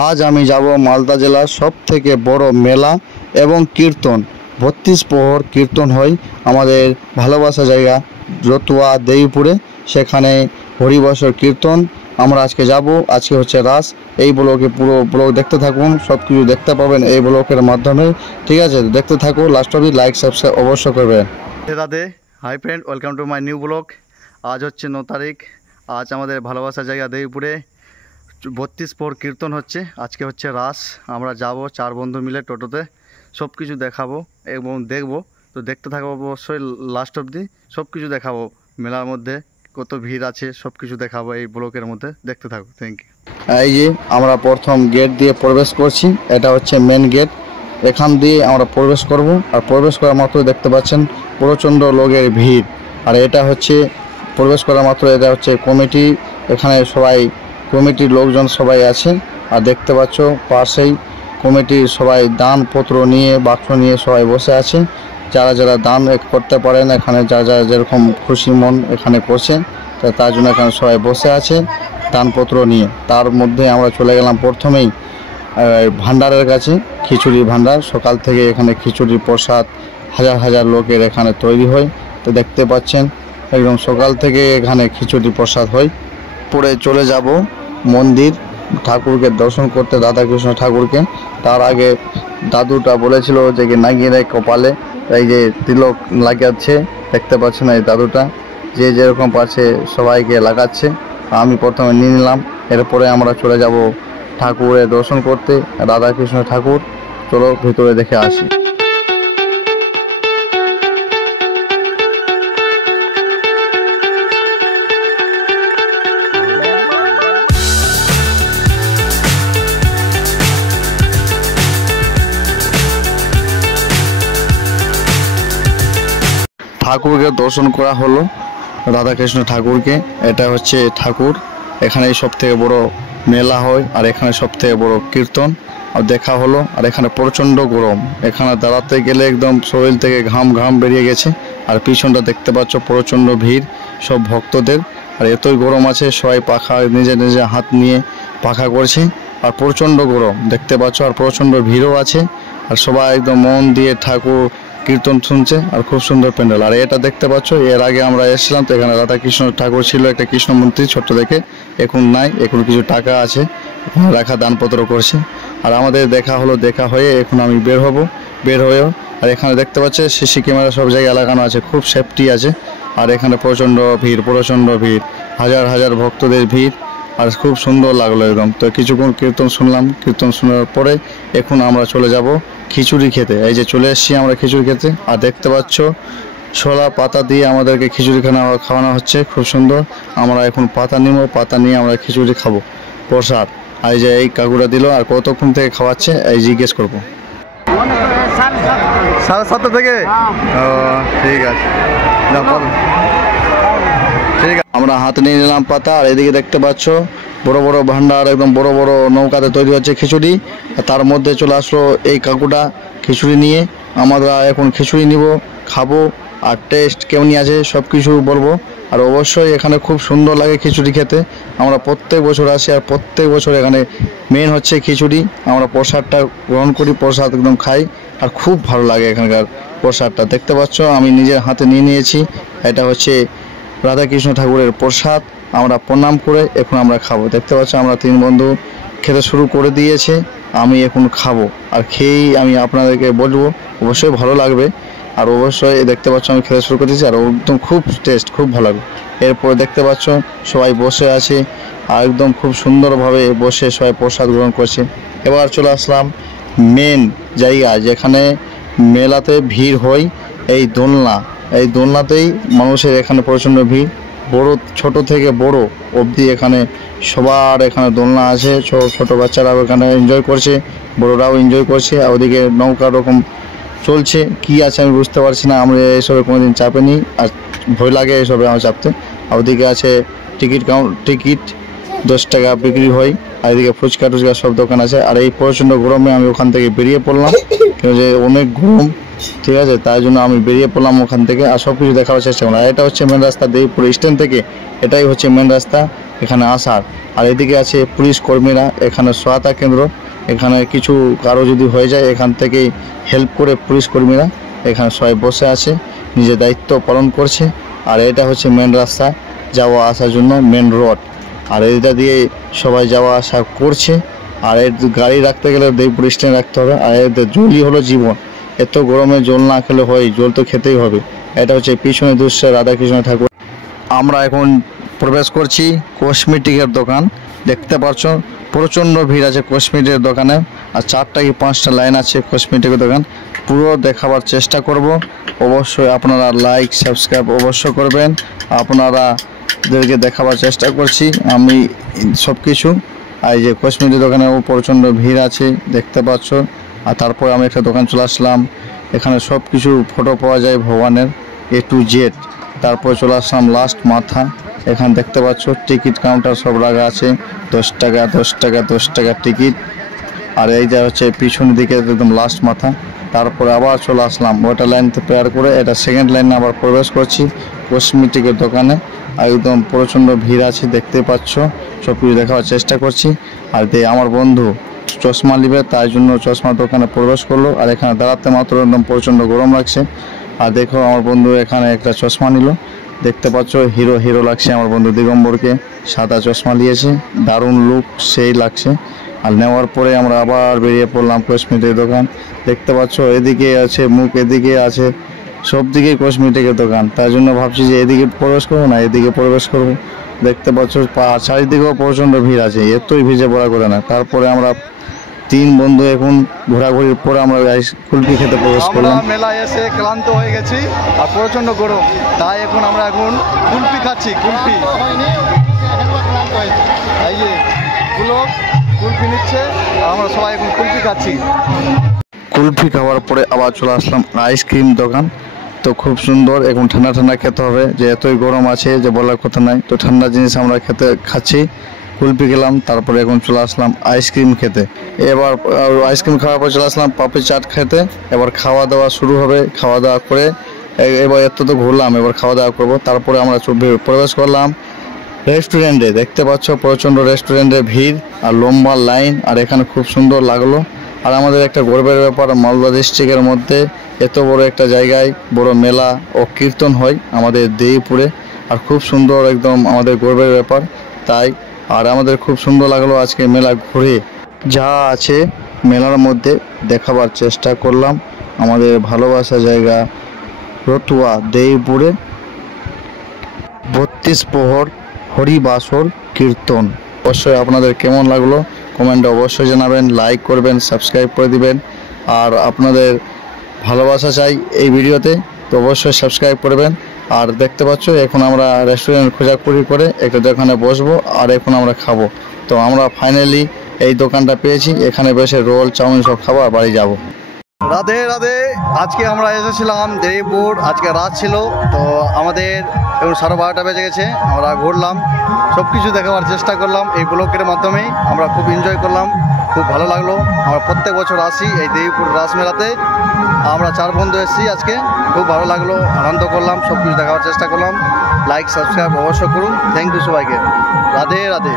আজ আমি যাব মালদা জেলার সবথেকে বড় মেলা এবং কীর্তন। ৩২ প্রহর কীর্তন হয় আমাদের ভালোবাসা জায়গা রতুয়া দেবীপুরে, সেখানে হরিবর্ষের কীর্তন। আমরা আজকে যাব। আজকে হচ্ছে রাস। এই ব্লগে পুরো ব্লগ দেখতে থাকুন, সব কিছু দেখতে পাবেন এই ব্লগের মাধ্যমে। ঠিক আছে, দেখতে থাকুন, লাস্ট অবধি লাইক সাবস্ক্রাইব অবশ্য করবেন। Radhe, hi friend, welcome to my new blog. আজ হচ্ছে 9 তারিখ। আজ আমাদের ভালোবাসা জায়গা দেবীপুরে ৩২ প্রহর কীর্তন হচ্ছে। আজকে হচ্ছে রাস। আমরা যাব 4 বন্ধু মিলে টোটোতে, সব কিছু দেখাবো এবং দেখবো। তো দেখতে থাকবো অবশ্যই লাস্ট অবধি, সব কিছু দেখাবো। মেলার মধ্যে কত ভিড় আছে সব কিছু দেখাবো এই ব্লকের মধ্যে, দেখতে থাকবো। Thank you. এই যে আমরা প্রথম গেট দিয়ে প্রবেশ করছি, এটা হচ্ছে মেন গেট। এখান দিয়ে আমরা প্রবেশ করব, আর প্রবেশ করা মাত্র দেখতে পাচ্ছেন প্রচণ্ড লোকের ভিড়। আর এটা হচ্ছে প্রবেশ করা মাত্র এটা হচ্ছে কমিটি, এখানে সবাই কমিটির লোকজন সবাই আছে। আর দেখতে পাচ্ছ পাশেই কমিটির সবাই দানপত্র নিয়ে বাক্স নিয়ে সবাই বসে আছে। যারা যারা দান করতে পারেন এখানে, যারা যারা যেরকম খুশি মন এখানে করছে, তার জন্য এখানে সবাই বসে আছে দানপত্র নিয়ে। তার মধ্যে আমরা চলে গেলাম প্রথমেই ভান্ডারের কাছে, খিচুড়ি ভান্ডার। সকাল থেকে এখানে খিচুড়ির প্রসাদ হাজার হাজার লোকের এখানে তৈরি হয়। তো দেখতে পাচ্ছেন একদম সকাল থেকে এখানে খিচুড়ি প্রসাদ হয়। পরে চলে যাব মন্দির, ঠাকুরকে দর্শন করতে, রাধাকৃষ্ণ ঠাকুরকে। তার আগে দাদুটা বলেছিল যে কি নাগিয়ে কপালে এই যে তিলক লাগাচ্ছে, দেখতে পাচ্ছেন এই দাদুটা যে যেরকম পারছে সবাইকে লাগাচ্ছে। আমি প্রথমে নিয়ে নিলাম, এরপরে আমরা চলে যাব ঠাকুরের দর্শন করতে, রাধাকৃষ্ণ ঠাকুর। চলো ভিতরে দেখে আসি। ঠাকুরকে দর্শন করা হলো, রাধাকৃষ্ণ ঠাকুরকে। এটা হচ্ছে ঠাকুর, এখানে সব থেকে বড় মেলা হয়, আর এখানে সব থেকে বড় কীর্তন আর দেখা হলো। আর এখানে প্রচণ্ড গরম, এখানে দাঁড়াতে গেলে একদম শরীর থেকে ঘাম ঘাম বেরিয়ে গেছে। আর পিছনটা দেখতে পাচ্ছ প্রচণ্ড ভিড় সব ভক্তদের। আর এতই গরম আছে, সবাই পাখা নিজে নিজে হাত নিয়ে পাখা করছে। আর প্রচণ্ড গরম দেখতে পাচ্ছ, আর প্রচণ্ড ভিড়ও আছে। আর সবাই একদম মন দিয়ে ঠাকুর কীর্তন শুনছে, আর খুব সুন্দর প্যান্ডেল। আর এটা দেখতে পাচ্ছ, এর আগে আমরা এসেছিলাম তো এখানে রাধাকৃষ্ণ ঠাকুর ছিল, একটা কৃষ্ণ মূর্তি ছোট্ট দেখে। এখন নাই, এখন কিছু টাকা আছে রাখা, দানপত্র করছে। আর আমাদের দেখা হলো, দেখা হয়ে এখন আমি বের হয়েও। আর এখানে দেখতে পাচ্ছে সিসি ক্যামেরা সব জায়গায় লাগানো আছে, খুব সেফটি আছে। আর এখানে প্রচণ্ড ভিড়, হাজার হাজার ভক্তদের ভিড়। আর খুব সুন্দর লাগলো একদম। তো কিছুক্ষণ কীর্তন শুনলাম, কীর্তন শোনার পরে এখন আমরা চলে যাব খিচুড়ি খেতে। এই যে চলে এসেছি আমরা খিচুড়ি খেতে। আর দেখতে পাচ্ছ ছোলা পাতা দিয়ে আমাদেরকে খিচুড়ি খাওয়ানো হচ্ছে, খুব সুন্দর। আমরা এখন পাতা নিব, পাতা নিয়ে আমরা খিচুড়ি খাবো প্রসাদ। আর এই যে এই কাকুরা দিল। আর কতক্ষণ থেকে খাওয়াচ্ছে এই জিজ্ঞেস করবো। 7:30 থেকে। ও ঠিক আছে, ঠিক আছে। আমরা হাতে নিয়ে নিলাম পাতা। আর এদিকে দেখতে পাচ্ছ বড় বড় ভান্ডার, একদম বড় বড় নৌকাতে তৈরি হচ্ছে খিচুড়ি। আর তার মধ্যে চলে আসলো এই কাকুটা খিচুড়ি নিয়ে। আমরা এখন খিচুড়ি নিব, খাবো, আর টেস্ট কেমন আছে সব কিছু বলবো। আর অবশ্যই এখানে খুব সুন্দর লাগে খিচুড়ি খেতে। আমরা প্রত্যেক বছর আসি, আর প্রত্যেক বছর এখানে মেন হচ্ছে খিচুড়ি। আমরা প্রসাদটা গ্রহণ করি, প্রসাদ একদম খাই, আর খুব ভালো লাগে এখানকার প্রসাদটা। দেখতে পাচ্ছ আমি নিজের হাতে নিয়ে নিয়েছি, এটা হচ্ছে রাধাকৃষ্ণ ঠাকুরের প্রসাদ। আমরা প্রণাম করে এখন আমরা খাবো। দেখতে পাচ্ছ আমরা 3 বন্ধু খেতে শুরু করে দিয়েছে, আমি এখন খাবো। আর খেয়েই আমি আপনাদেরকে বলবো, অবশ্যই ভালো লাগবে। আর অবশ্যই দেখতে পাচ্ছ আমি খেতে শুরু করে দিয়েছি, আর একদম খুব টেস্ট, খুব ভালো লাগবে। এরপরে দেখতে পাচ্ছ সবাই বসে আছে, আর একদম খুব সুন্দরভাবে বসে সবাই প্রসাদ গ্রহণ করছে। এবার চলে আসলাম মেন জায়গা, যেখানে মেলাতে ভিড় হয়, এই দোলনা। এই দোলনাতেই মানুষের এখানে প্রচণ্ড ভিড়, বড় ছোট থেকে বড় অবধি এখানে সবার এখানে দোলনা আছে। ছোট বাচ্চারাও এখানে এনজয় করছে, বড়রাও এনজয় করছে। আর ওদিকে নৌকা রকম চলছে, কি আছে আমি বুঝতে পারছি না, আমরা এসবে কোনোদিন চাপেনি, আর ভয় লাগে এসবে আমার চাপতে। আর ওদিকে আছে টিকিট 10 টাকা বিক্রি হয়। আর এদিকে ফুচকা টুচকা সব দোকান আছে। আর এই প্রচণ্ড গরমে আমি ওখান থেকে বেরিয়ে পড়লাম, কেন যে অনেক গরম, ঠিক আছে, তাই জন্য আমি বেরিয়ে পড়লাম ওখান থেকে। আর সব কিছু দেখার চেষ্টা করলাম। এটা হচ্ছে মেন রাস্তা, দেবীপুর স্ট্যান্ড থেকে এটাই হচ্ছে মেন রাস্তা। এখানে আসার। আর এদিকে আছে পুলিশ কর্মীরা, এখানে সহায়তা কেন্দ্র, এখানে কিছু কারো যদি হয়ে যায় এখান থেকেই হেল্প করে পুলিশ কর্মীরা। এখানে সবাই বসে আছে, নিজের দায়িত্ব পালন করছে। আর এটা হচ্ছে মেন রাস্তা যাওয়া আসার জন্য, মেন রোড। আর এইটা দিয়ে সবাই যাওয়া আসা করছে। আর এর গাড়ি রাখতে গেলে দেবপুর স্ট্যান্ড রাখতে হবে। আর এদের জলই হলো জীবন, এত গরমে জল না খেলে হয়, জল তো খেতেই হবে। এটা হচ্ছে পিছনে দৃশ্য রাধাকৃষ্ণ ঠাকুর। আমরা এখন প্রবেশ করছি কসমেটিকের দোকান। দেখতে পাচ্ছ প্রচণ্ড ভিড় আছে কসমেটিকের দোকানে, আর 4টা কি 5টা লাইন আছে কসমেটিকের দোকান। পুরো দেখাবার চেষ্টা করব। অবশ্যই আপনারা লাইক সাবস্ক্রাইব অবশ্য করবেন। আপনারাদেরকে দেখাবার চেষ্টা করছি আমি সব কিছু। আর এই যে কসমেটিক দোকানেও প্রচণ্ড ভিড় আছে দেখতে পাচ্ছ। আর তারপরে আমি একটা দোকান চলে আসলাম, এখানে সব কিছু ফটো পাওয়া যায় ভগবানের A to Z। তারপরে চলে আসলাম লাস্ট মাথা, এখানে দেখতে পাচ্ছ টিকিট কাউন্টার সব রাখা আছে, 10 টাকা 10 টাকা 10 টাকা টিকিট। আর এইটা হচ্ছে পিছনের দিকে একদম লাস্ট মাথা। তারপরে আবার চলে আসলাম ওটা লাইন পেয়ার করে, এটা সেকেন্ড লাইনে আবার প্রবেশ করছি কসমেটিকের দোকানে। আর একদম প্রচণ্ড ভিড় আছে দেখতে পাচ্ছ, সব কিছু দেখাবার চেষ্টা করছি। আর আমার বন্ধু চশমা নিবে, তাই জন্য চশমার দোকানে প্রবেশ করলো। আর এখানে দাঁড়াতে মাত্র একদম প্রচণ্ড গরম লাগছে। আর দেখো আমার বন্ধু এখানে একটা চশমা নিল, দেখতে পাচ্ছ হিরো হিরো লাগছে আমার বন্ধু দিগম্বরকে। সাদা চশমা নিয়েছে, দারুণ লুক সেই লাগছে। আর নেওয়ার পরে আমরা আবার বেরিয়ে পড়লাম কসমেটিকের দোকান। দেখতে পাচ্ছ এদিকে আছে মুখ, এদিকে আছে, সব দিকেই কসমেটিকের দোকান। তাই জন্য ভাবছি যে এদিকে প্রবেশ করবো না এদিকে প্রবেশ করব। দেখতে পাচ্ছ চারিদিকেও প্রচণ্ড ভিড় আছে, এতই ভিজে পড়া করে না। তারপরে আমরা 3 বন্ধু এখন ঘোরাঘুরির পরে আমরা কুলফি খেতে প্রবেশ করলাম। মেলায় এসে ক্লান্ত হয়ে গেছি আর প্রচণ্ড গরম, তাই আমরা এখন কুলফি খাচ্ছি। কুলফি এই যে কুলফি নিচ্ছে, আমরা সবাই এখন কুলফি খাচ্ছি। কুলফি খাওয়ার পরে আবার চলে আসলাম আইসক্রিম দোকান। তো খুব সুন্দর, এখন ঠান্ডা ঠান্ডা খেতে হবে, যে এতই গরম আছে যে বলার কথা নাই। তো ঠান্ডা জিনিস আমরা খাচ্ছি, কুলফি খেলাম। তারপরে এখন চলে আসলাম আইসক্রিম খেতে। এবার আইসক্রিম খাওয়ার পর চলে আসলাম পাপড়ি চাট খেতে। এবার খাওয়া দাওয়া শুরু হবে, খাওয়া দাওয়া করে এবার এত তো ঘুরলাম, এবার খাওয়া দাওয়া করবো। তারপরে আমরা প্রবেশ করলাম রেস্টুরেন্টে। দেখতে পাচ্ছ প্রচণ্ড রেস্টুরেন্টের ভিড় আর লম্বা লাইন, আর এখানে খুব সুন্দর লাগলো। আর আমাদের একটা গর্বের ব্যাপার, মালদা ডিস্ট্রিক্টের মধ্যে এত বড় একটা জায়গায় বড় মেলা ও কীর্তন হয় আমাদের দেইপুরে। আর খুব সুন্দর, একদম আমাদের গর্বের ব্যাপার তাই। আর আমাদের খুব সুন্দর লাগলো আজকে মেলা ঘুরে, যা আছে মেলার মধ্যে দেখাবার চেষ্টা করলাম। আমাদের ভালোবাসা জায়গা রতুয়া দেইপুরে 32 প্রহর হরিবাসর কীর্তন। অবশ্যই আপনাদের কেমন লাগলো কমেন্টে অবশ্যই জানাবেন, লাইক করবেন, সাবস্ক্রাইব করে দিবেন। আর আপনাদের ভালোবাসা চাই এই ভিডিওতে, তো অবশ্যই সাবস্ক্রাইব করবেন। আর দেখতে পাচ্ছ এখন আমরা রেস্টুরেন্ট খোঁজাখুঁজি করে একটা দোকানে বসবো, আর এখন আমরা খাবো। তো আমরা ফাইনালি এই দোকানটা পেয়েছি, এখানে বসে রোল চাউমিন সব খাবো আর বাড়ি যাবো। রাধে রাধে। আজকে আমরা এসেছিলাম দেবপুর, আজকে রাত ছিল। তো আমাদের এখন 12:30 বেজে গেছে, আমরা ঘুরলাম, সব কিছু দেখাবার চেষ্টা করলাম। এই ব্লগের মাধ্যমেই আমরা খুব এনজয় করলাম, খুব ভালো লাগলো। আমরা প্রত্যেক বছর আসি এই দেবপুর রাসমেলাতে। আমরা 4 বন্ধু এসেছি আজকে, খুব ভালো লাগলো, আনন্দ করলাম, সব কিছু দেখাবার চেষ্টা করলাম। লাইক সাবস্ক্রাইব অবশ্যই করুন। থ্যাংক ইউ সবাইকে। রাধে রাধে।